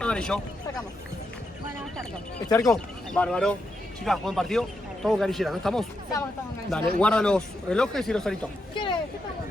Amarillo. Sacamos. Bueno, este arco. ¿Este arco? Bárbaro. Chicas, buen partido. Todo canillera, ¿no estamos? Estamos en Dale, guarda los relojes y los aritos. ¿Quieres? ¿Qué pasa?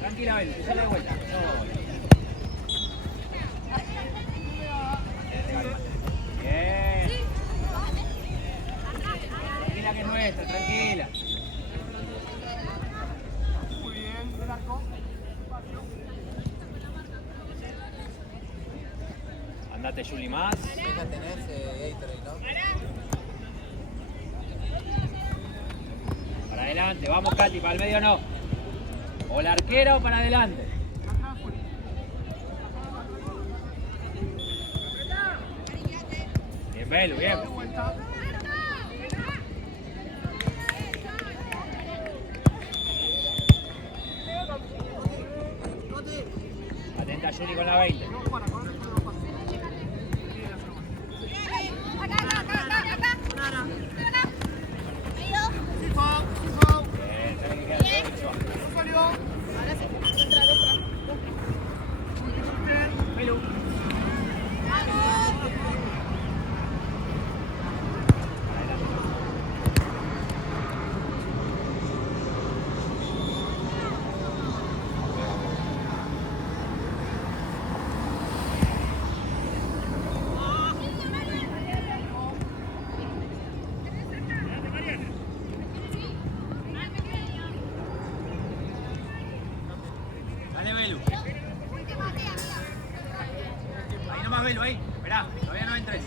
Tranquila, Belu, que sale de vuelta. Bien. Tranquila que es nuestra, tranquila. Muy bien, el arco. Andate, Juli, más. Ya tenés Gatorade, ¿no? Para adelante, vamos, Katy, para el medio no. O la arquera o para adelante. Bien, Belu, bien. Atenta, Juli, con la 20. Belu. Dale, Belu. Ahí nomás, Belu, ahí. Esperá, todavía no entres.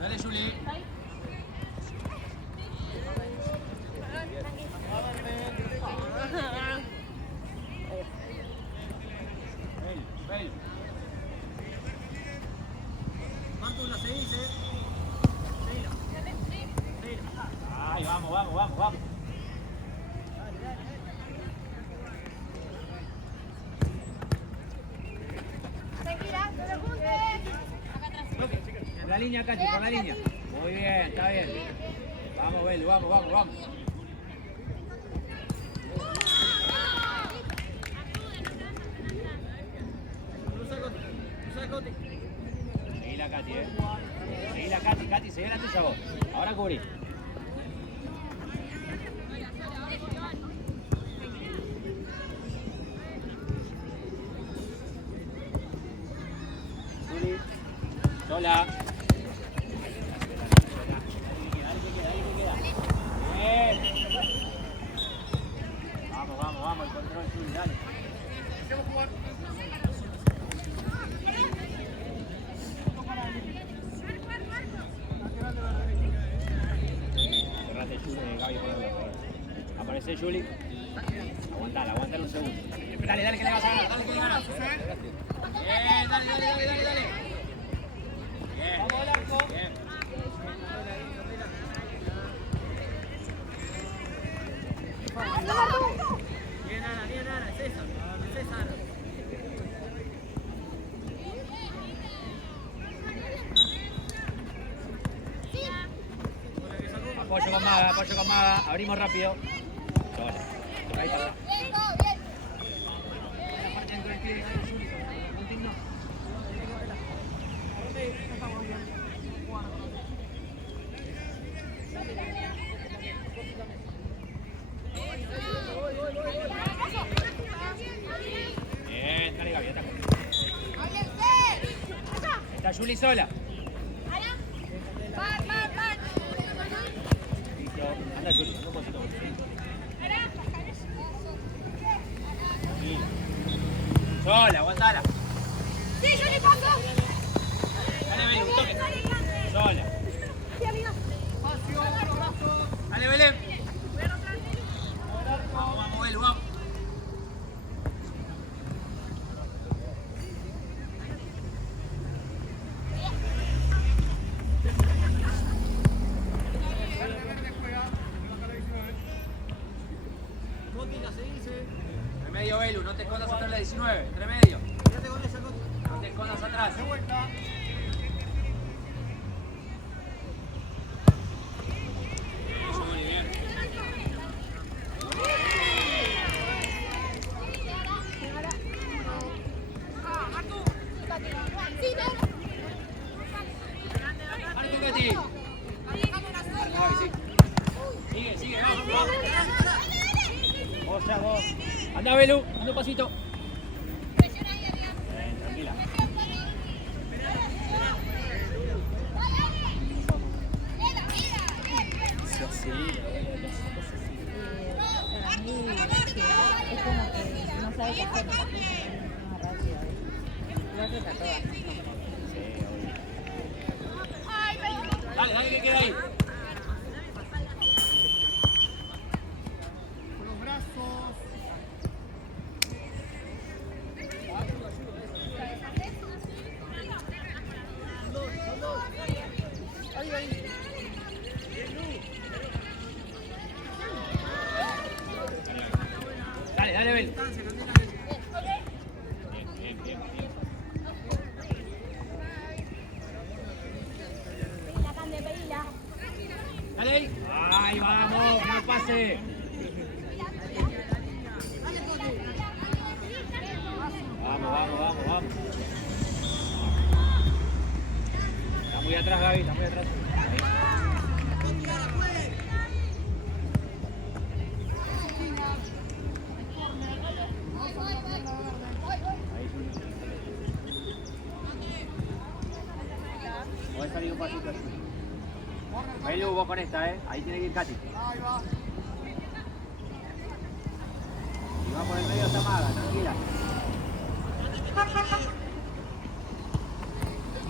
Dale, Juli. Belu. Marcos, la seguís, Ay, vamos, vamos, vamos, vamos. Tranquila, no lo juntes. En la línea, Katy, con la línea. Muy bien, está bien. Vamos, Belu, vamos, vamos, vamos. Seguí la Katy, Seguí la Katy, Katy, seguí la tuya vos. Ahora cubrí. Juli. Sola. Bien. Vamos, vamos, vamos, el control, Juli, dale. Cerrate, Juli, Gaby, por el lado. Aparece Juli. Aguantala, aguantala un segundo. Dale, dale, que le vas a ganar, dale, que le ganas. Bien, dale, dale, dale, dale, dale. Bien. Vamos al arco. Bien. Bien, Ana, es César. César. Apoyo con Maga, abrimos rápido. Sola. Ahí está. Bien, dale Gaby, ataca. Está Juli sola. Listo, anda Juli, un poquito. Sola, aguantala. Sí, Juli, paso. Belén, un toque. Sola. Dale, Belén. Vamos, vamos, Belu, vamos. Entre medio, Belu, no te escondas atrás de la 19. Entre medio. No te escondas atrás. Eso, muy bien. Martín Gatti. Sigue, sigue, vamos, vamos. Vos ya, vos. Anda, Belu, anda un pasito. Bien, tranquila. Se acelera. Para mí, es como que no sabe qué hacer, no más rápido. Lo hace a todas. Dale, dale, que queda ahí. Con los brazos. Ahí, ahí. Dale, dale, Belu. Dale ahí. Ahí vamos, no pase. Vamos, vamos, vamos, vamos. Está muy atrás, Gaby, está muy atrás. Ahí. Voy a salir un pasito así. Belu, vos con esta, ahí tiene que ir Katy. Ahí va. Si va por el medio está maga, tranquila.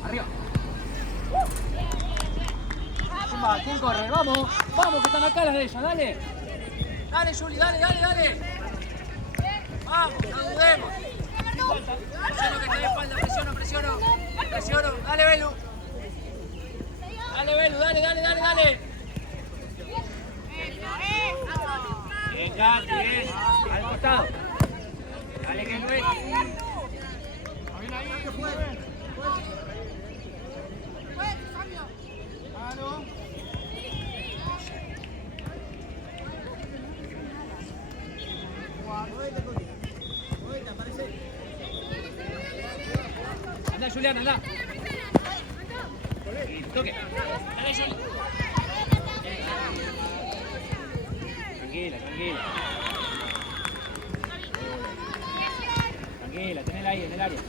Arriba. ¿Quién va? ¿Quién corre? Vamos, vamos, que están acá las de ellas, dale. Dale, Juli, dale, dale, dale. Vamos, no dudemos. Presiono que te dé espalda, presiono, presiono. Presiono, dale, Belu. Dale, Belu, dale, dale, dale, dale. Bien, Katy, bien. Al costado. Dale, que Luis. Ahí, que juegue. Claro. Anda, Julián, anda. Toque. Dale, Juli. Tranquila, tranquila. Tranquila, tenela ahí en el área.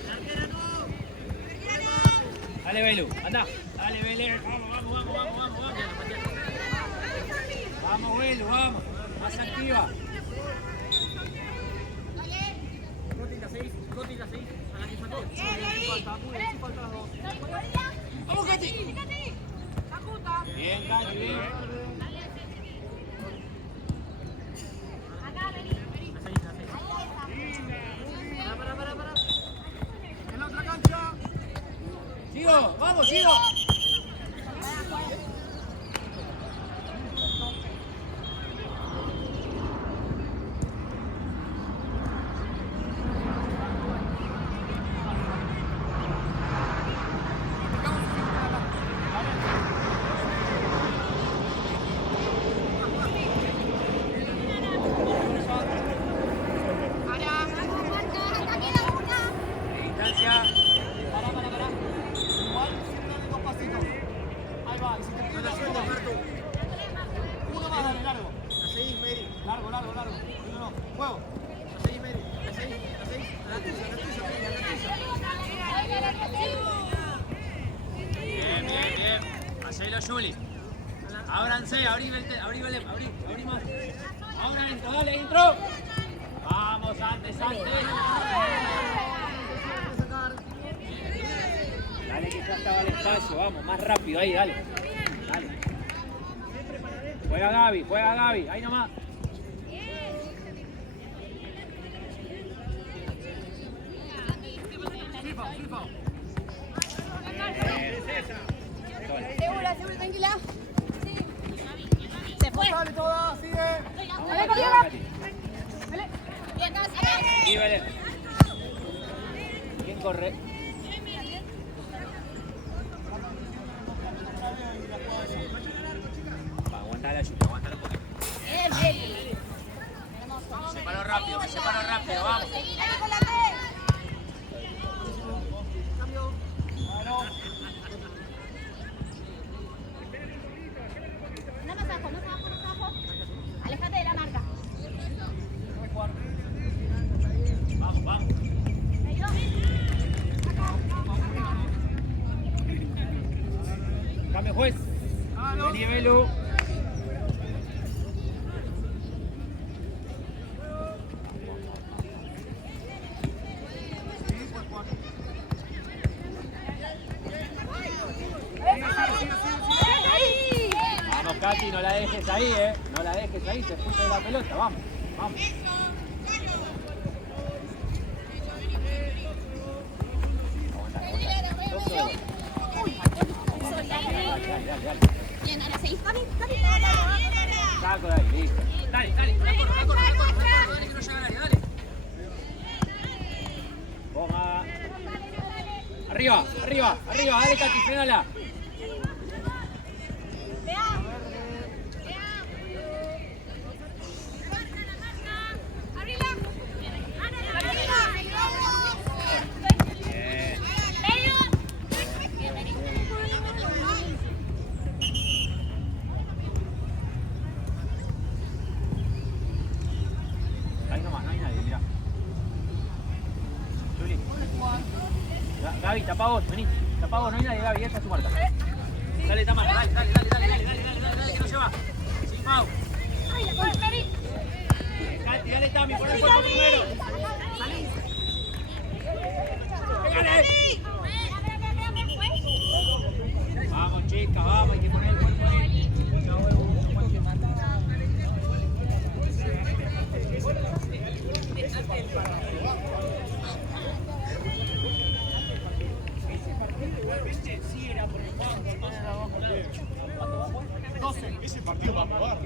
Dale, Belu, anda. Dale, Belu. Vamos, vamos, vamos, vamos, vamos, vamos. Vamos, Belu, vamos. Más activa. Vamos, Katy. Bien, Katy, bien. En la otra cancha. Sigo, vamos, sigo. Distancia. Pará. Igual, siempre dale dos pasitos. Ahí va, y si te pide la suelta, uno más, dale, largo. Largo. No. Juego. Bien. Hacelo, Juli. Ábranse, abrí más. Ahora entro, dale, entro. Vamos, antes. Dale, que ya está Valentín. eso, vamos, más rápido ahí, dale. Dale. Juega Gaby, ahí nomás. Segura, tranquila. Se fue. Dale toda, sigue. Dale, Diego. Sí, Belén. ¿Quién corre? Va, aguantala, Yuki, aguantala un poquito. Me separo rápido, vamos. No más abajo. Alejate de la marca. Vamos. Cambio juez. Vení, Belu. Vamos, Katy, no la dejes ahí, No la dejes ahí, se puso de la pelota, vamos. Dale. Bien, ahora seguís. Saco de ahí, listo. Dale, la corro, dale que no llega a nadie, dale. Ponga. Arriba, dale, Katy, frenala. Gaby, tapa vos, vení. Tapa vos, no hay nadie, Gaby, esa es tu marca. Dale, Tamara, dale, que no se va. Sí, Mau. Dale, Tami, pon el cuerpo primero. Salí. Pégale. Vamos, chicas, vamos, hay que poner el cuerpo ahí. Ese partido va a probar.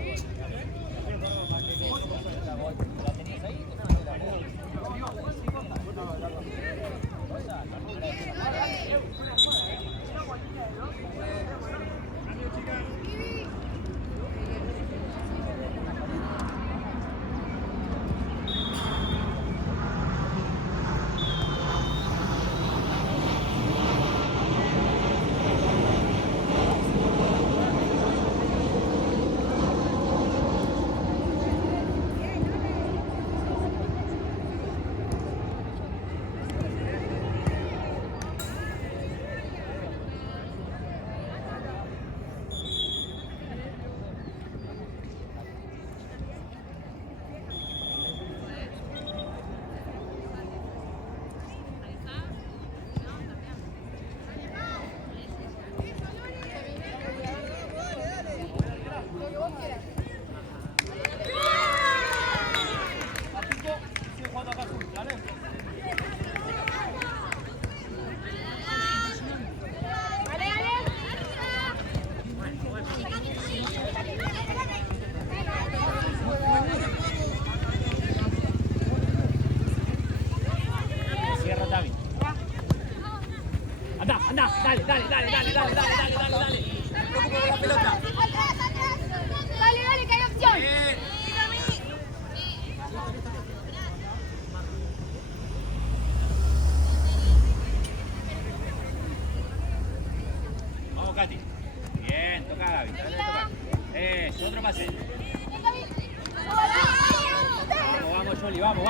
Dale. No te preocupes por la pelota. Dale, que hay opción. Bien. Vamos, Katy. Bien, toca a Gaby. Eso, otro pase. Vamos, Juli, vamos.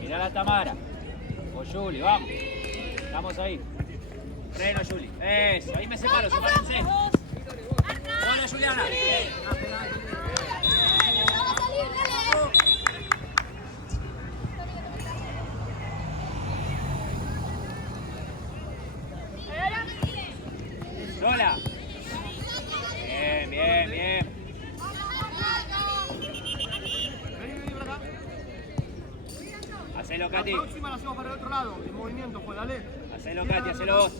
Mirá la Tamara. O Juli, vamos. Estamos ahí. Freno, Juli. Eso, ahí me separo, sepárense. Hola, Juliana. Hacelo, La Katy. próxima la hacemos para el otro lado. El movimiento, pues dale. Hacelo, Katy, hacelo vos.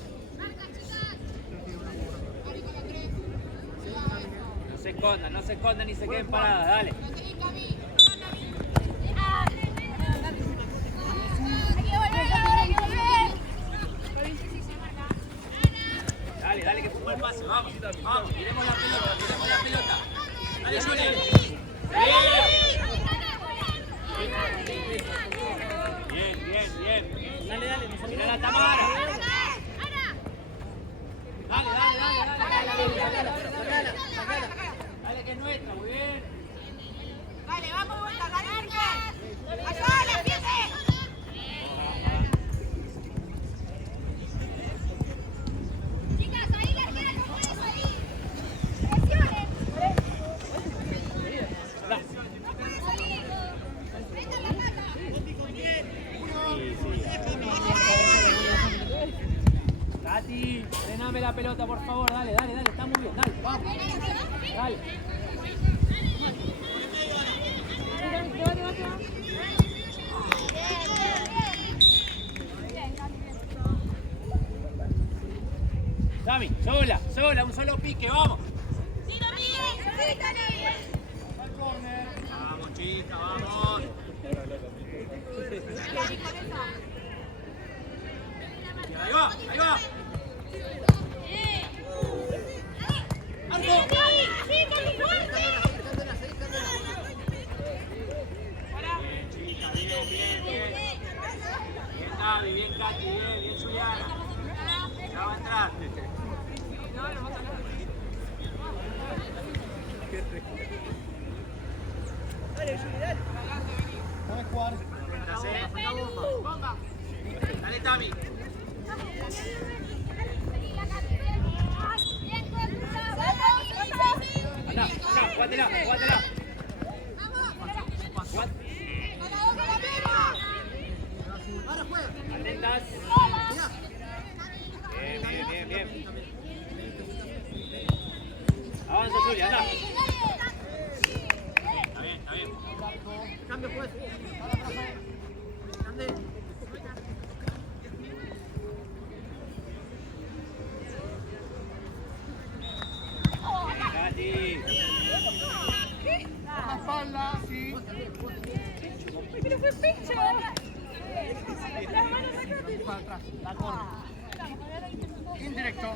No se escondan ni se queden paradas, dale. Dale, que fue un buen pase, vamos, tiremos la pelota. Dale, Juli. Bien. Dale, mira la Tamara. Dale, que es nuestra, muy bien. Vale, vamos de vuelta, dale, allá, la pierde. Chicas, ahí, la arquera, ¿cómo es ahí? Presionen. Venga la pata. Katy, frename la pelota, por favor, dale, está muy bien, dale, vamos. Dale. Sami, sola, un solo pique, vamos. Vamos, chica, vamos. Ahí va. Bien, chica, bien. Bien, Gaby, bien, Katy, bien, Juliana. Ya va a entrar. Dale, jugar. Dale, Tami. Anda, jugátela. Atentas. Bien. Avanza, Julia, anda. Está bien. Cambio, pues. Katy. Por la espalda, sí. Pero fue pecho. Para atrás, la corre. Indirecto.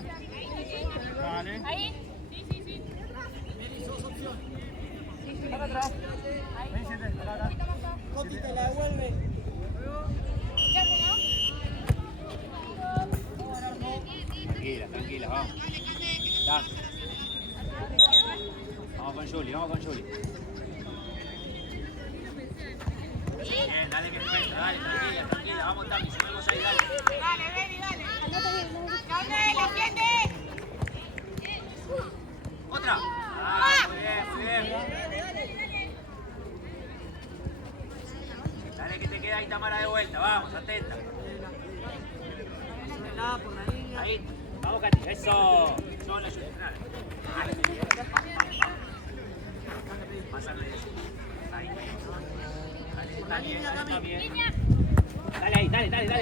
Dale. Ahí. Sí. Para atrás. Ven, siete, para atrás. Coti te la devuelve. ¿Qué hace, no? Tranquila, vamos. Da. Vamos con Juli. Bien, dale que encuentra, dale, tranquila, vamos Tami, subimos ahí, dale. Dale, dale. ¡Gabriel, atiende! Otra. Muy bien. Dale que te queda ahí Tamara de vuelta, vamos, atenta. Ahí, vamos Katy, eso. Son la Juli, pásale eso. Ahí. Está bien. Dale,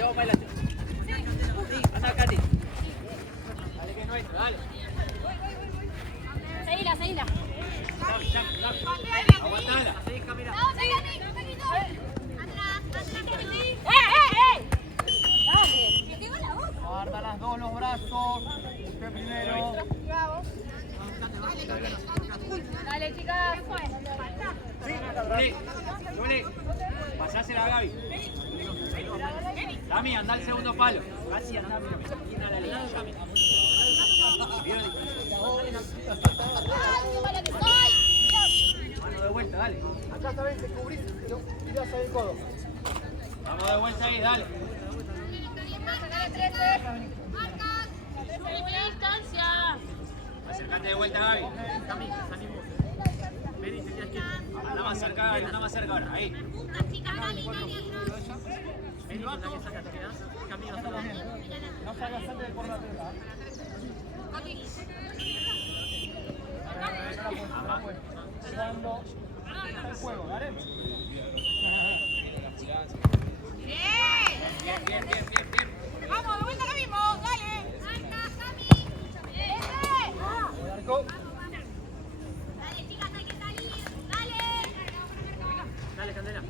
vamos para adelante. Anda, Katy. Dale que es nuestro, dale. Seguila. Aguantala. Guarda las dos los brazos. Usted primero. Dale, chicas. Juli, pasásela a Gaby. Tami, anda al segundo palo. Casi anda, mira la línea. Mano de vuelta, dale. Acá también te cubrís y tirás ahí el codo. Vamos de vuelta ahí, dale. Acércate de vuelta, Gaby. Anda más cerca, Gaby, anda más cerca ahora. Ahí. No salgas antes de por la tela. Cuando está el juego, ¿vale? Bien, bien, bien, bien. Vamos, de vuelta lo mismo, dale. Dale, chicas, hay que salir. Dale. Dale, Candela.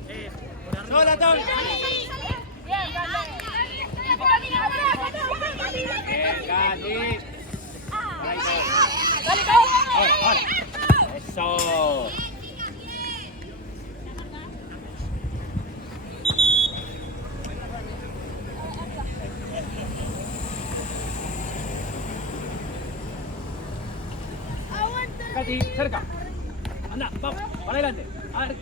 ¡Sola, Tom! Bien, dale. Bien, Katy. Ahí está. Dale, Cau. Ahora, ahora. Eso. Katy, cerca. Anda, vamos, para adelante. A ver.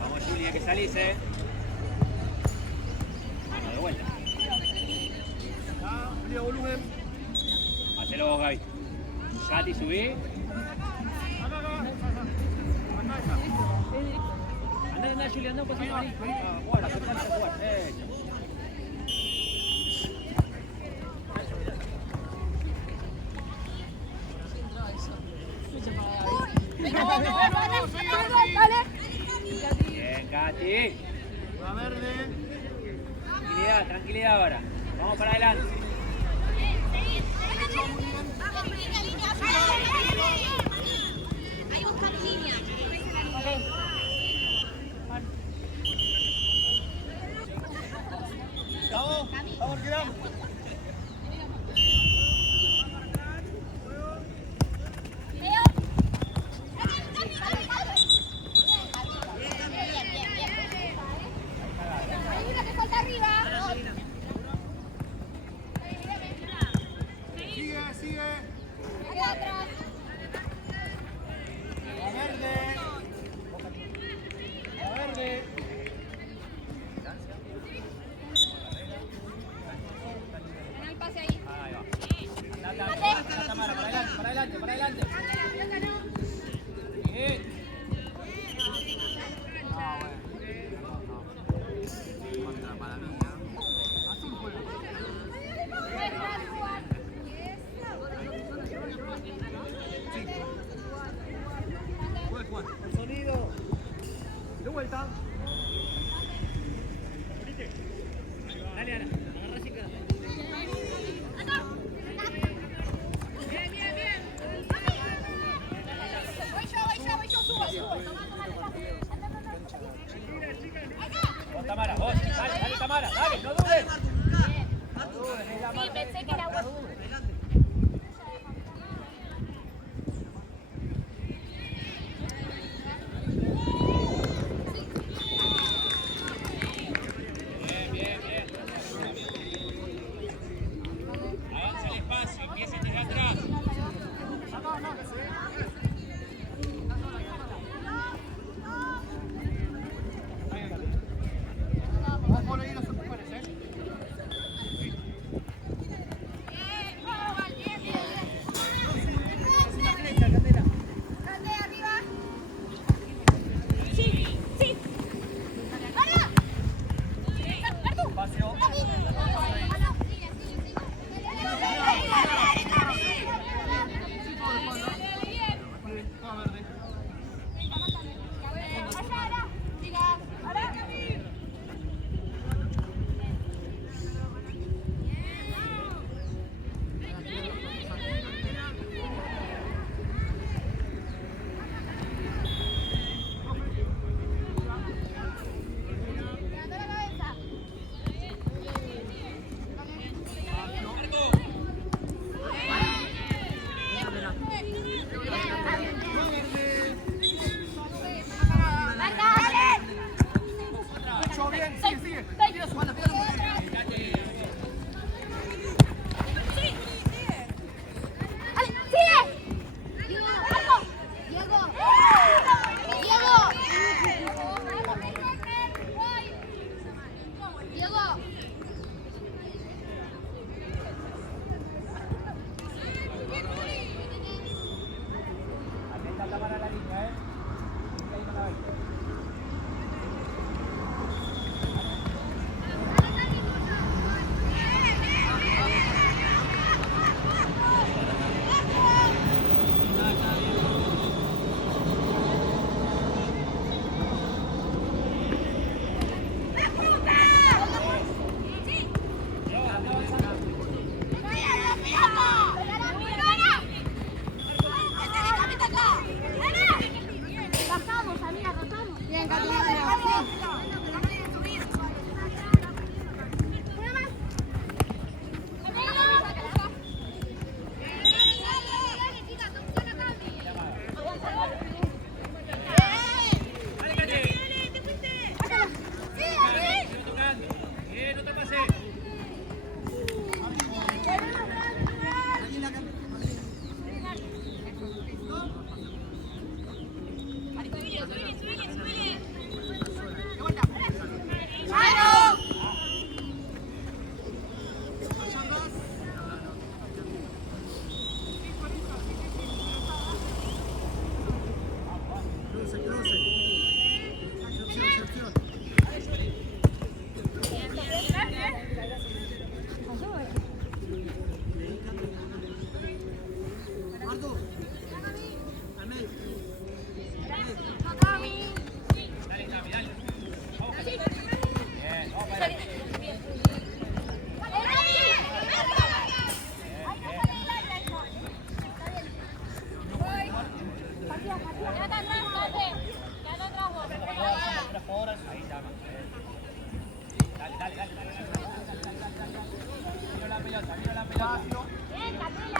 Vamos, Julia, que salís, Vamos, de vuelta. Hacelo vos, Gaby. Katy, subí. Anda, Julia, anda, pasando ahí. A jugar, acercate a jugar. Bien, Katy. La verde. Tranquilidad, tranquilidad ahora. Vamos para adelante. Ahí buscan línea. Vamos, vamos, quedamos. Hay una que falta arriba. Sigue, sigue. Aquí atrás. La verde. La verde. Ven el pase ahí. Ahí va. Anda, Tamara, para adelante, para adelante, para adelante. Bien. El sonido. De vuelta. Dale, Ana. Agarra así que Voy yo, subo. Vos, Tamara, vos. Dale, dale, Tamara, dale, no dudes. Sí, pensé que era vos. Bien, bien, bien. Espacio.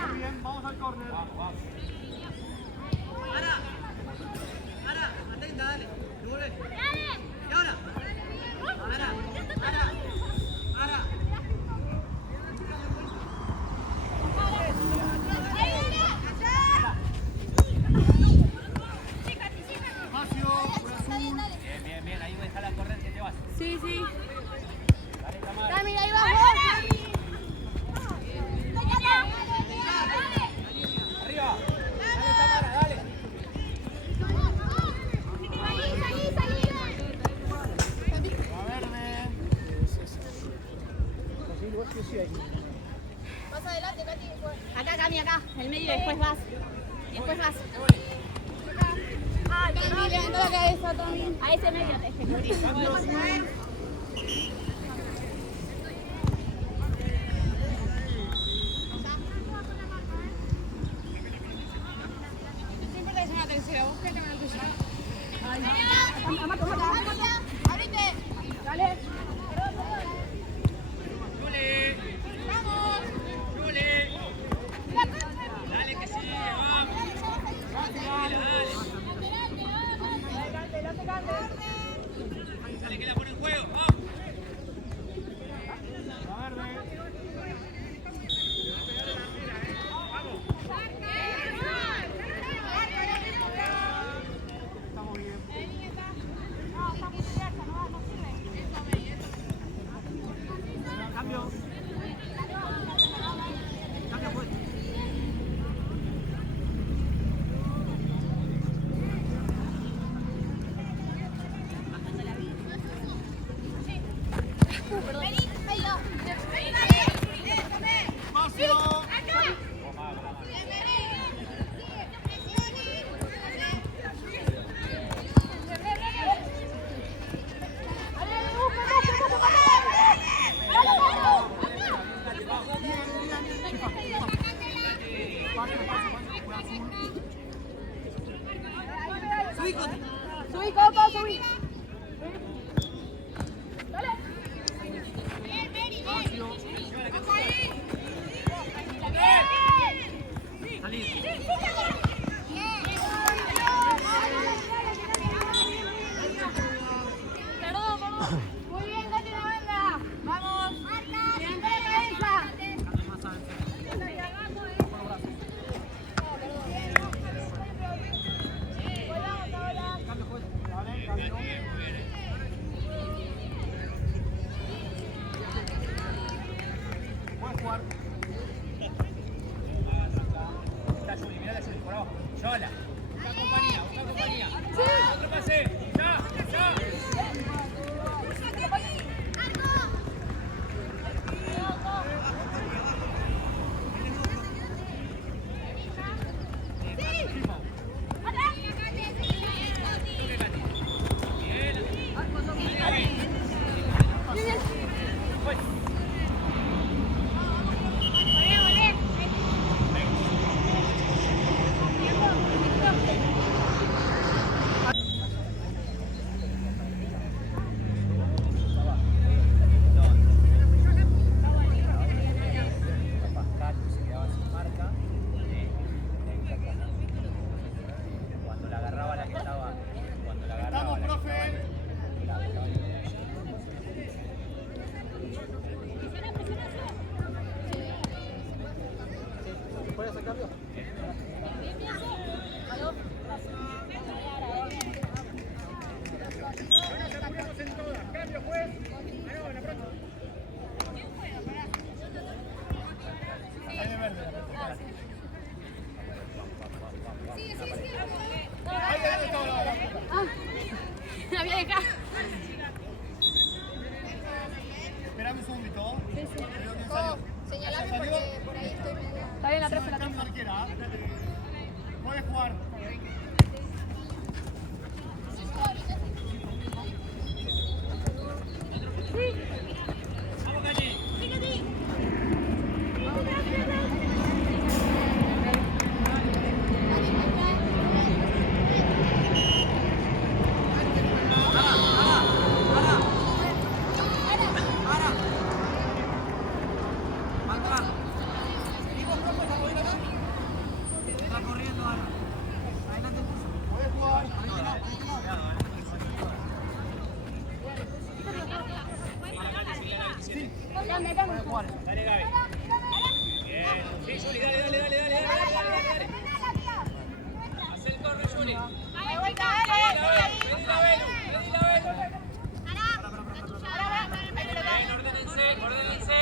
Muy bien, vamos al córner. Atenta, dale. Devuelve. ¿Y ahora? Ara. Espacio, por azul. Bien, ahí déjala correr que te vas. Sí, sí. Dale, Tamara. Dami, ahí vas vos. Arriba. Dale, Tamara, dale. Va verde. Más adelante, Katy. Acá, Cami, acá. El medio, después vas. Después vas. Ay, Cami, levanta la cabeza también. A ese medio te ejecuté. Abrite. Dale. Juli. Vamos. Juli. Dale que sí, vamos. Dale que la pone en juego, vamos. Va verde. Estamos bien. Cambio. Cambio puesto. Vení, Melo. Espacio. Subí, copa, subí. Muy bien, date la banda. Vamos. Levanta la cabeza. Volvamos ahora. Vale, cambio. Puedes jugar. Está Juli, mirá la Juli por abajo. Yola. Busca compañía. Otro pase. Ya. Ahí de verde. La había dejado. Esperame un segundito. Señalame porque por ahí estoy medio. Está bien la 13, la 13. Arquera. Puedes jugar. Vamos, Calle. Está corriendo ahora. Adelante. Puedes jugar. Sí. Puedes jugar. Dale, Gaby. Bien. Sí, Juli, dale. Haz el corre, Juli. Pedí la Belu. Bien, ordénense.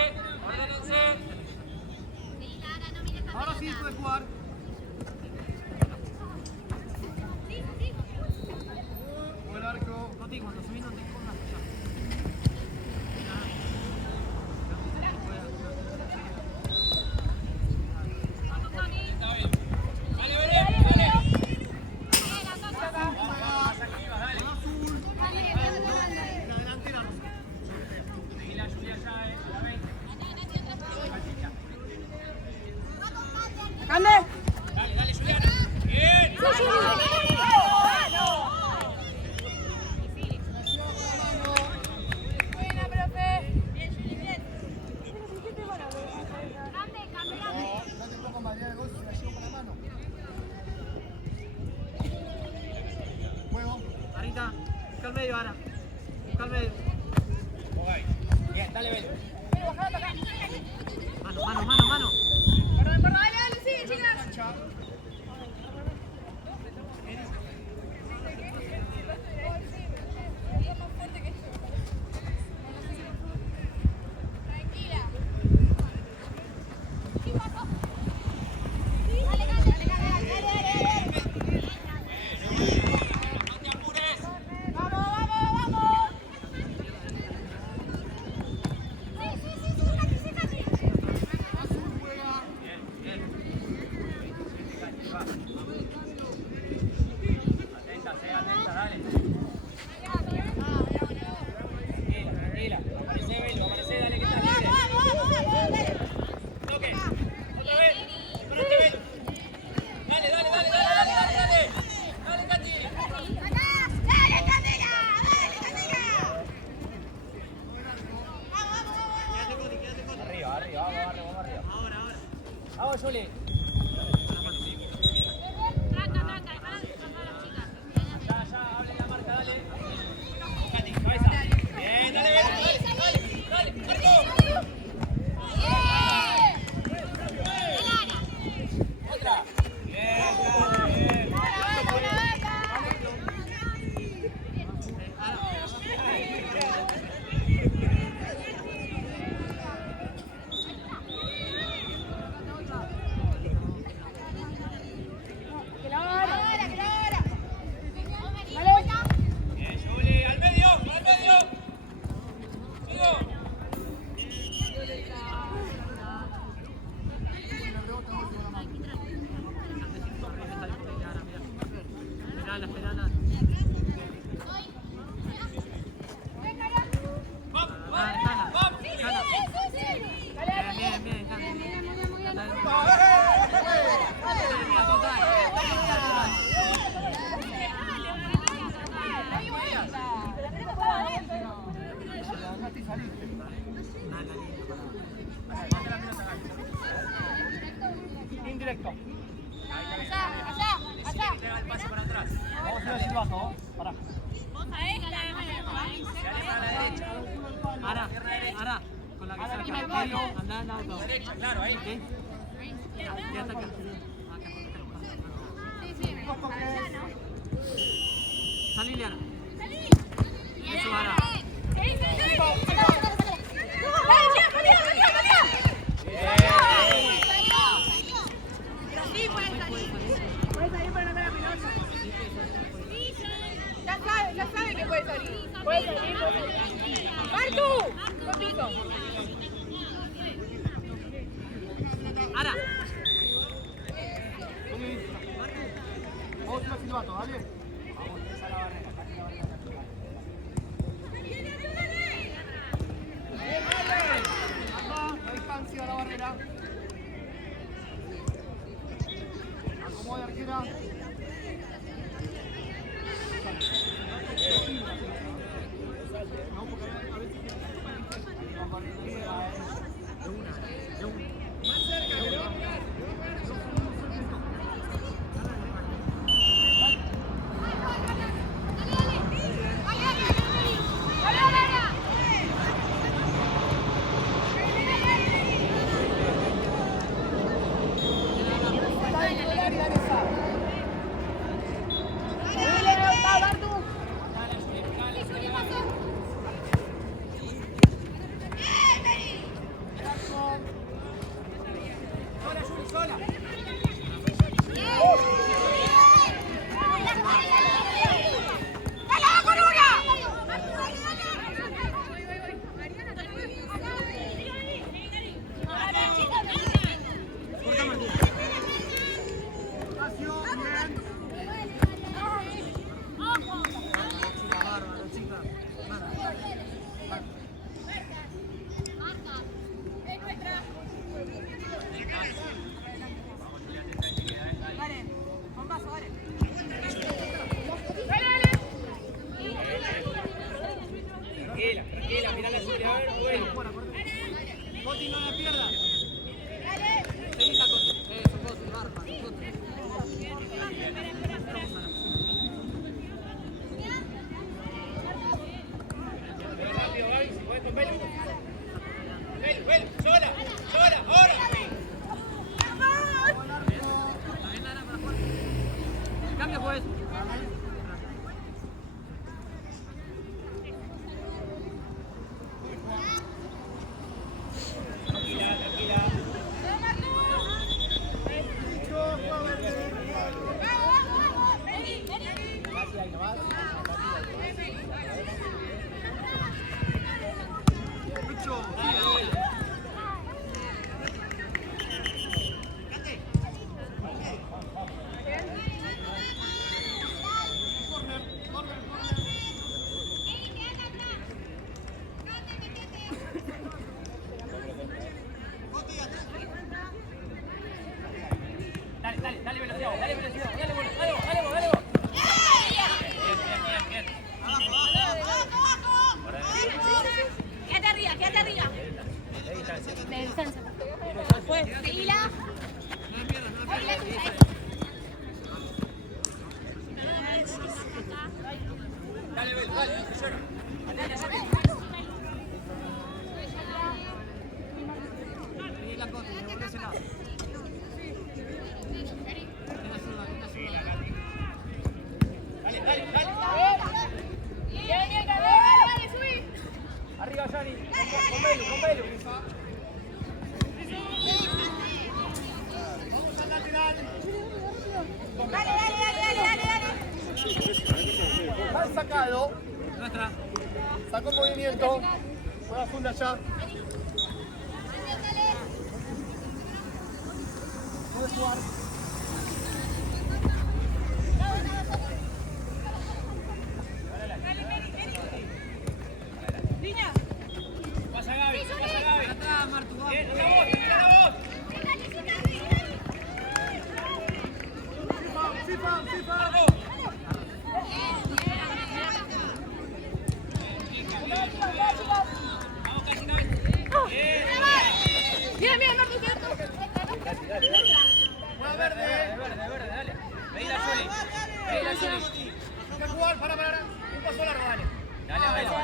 Ahora sí puedes jugar. Buen arco. Coti, cuando subís no te escondas ya. Dale, Belén, dale. Más activa, dale. Azul. En adelante la rosa. Y la Julia ya, la 20. ¡Cande! Dale, Juliana. Bien. Buena, profe. No te pongo Mariana de gol si la llevo con la mano. Juego. Arita, busca el medio ahora. Busca el medio. Bien, dale, Belu. Mano. Perdón, dale, sí, chicas. Cancha. Tranquila. No te apures. Vamos. Azul juega. Bien. Va. Atenta, dale. Tranquila. Aparece, Belu, dale que está libre. Toque. Otra vez. Esperate, Belu. Dale. Dale, Katy. Arriba, vamos arriba. Ahora. Vamos, Juli. Ya, hable la marca, dale. Katy, cabeza. Bien, dale, Belu, dale, Marco. Otra. Bien. Bien, Juli, al medio. Sigo. Esperala. Vamos. Bien. Indirecto. Allá. Pega el pase para atrás. Vamos a ir al silbato. Pará. Se aleja a la derecha. Ara. Con la que saca. Andá en auto. Derecha, claro, ahí. Ya está acá. Salí, Liana. Eso, Ara. Puede salir. ¡Martu! Conmigo. Ara. Vamos a ir silbato, ¿vale? Vamos, esa es la barrera. La distancia de la barrera. Acomoda arquera. No, porque a veces más cerca, que le va a pegar. Tranquila, mirá la Julia, a ver, bueno. Coti, no la pierdas. Seguí la Coti. Eso, Coti, barba, Coti. Rápido, Gaby, si podés con Belu. Belu, sola, ahora. Cambio, pues. Dale velocidad, dale vos. Quédate arriba. De distancia. Pues, seguila. Dale, Belu, dale, llora. Seguí la Coti, de ese lado. Dale. Bien, dale, subí. Arriba, Yanni, con Belu. Vamos al lateral. Dale. Mal sacado. Nuestra. Sacó movimiento. Juega funda ya. Puede jugar. Pasa Gaby. Atrás, Martu, vamos. Bien, una voz. Vamos, casi Gaby. Bien, Martín, cierto. Dale. Juega verde. Dale. Veí la Juli. Hay que jugar, para. Un paso largo, dale. Dale a Belu.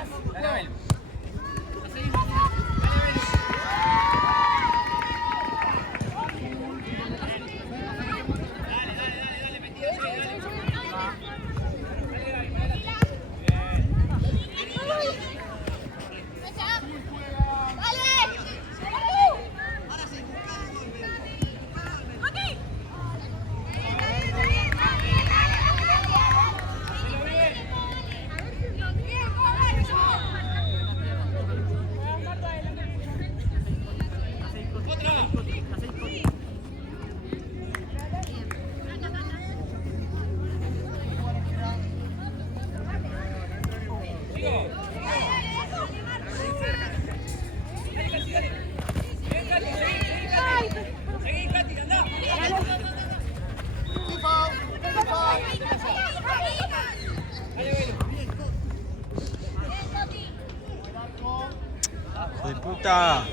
hijo de puta.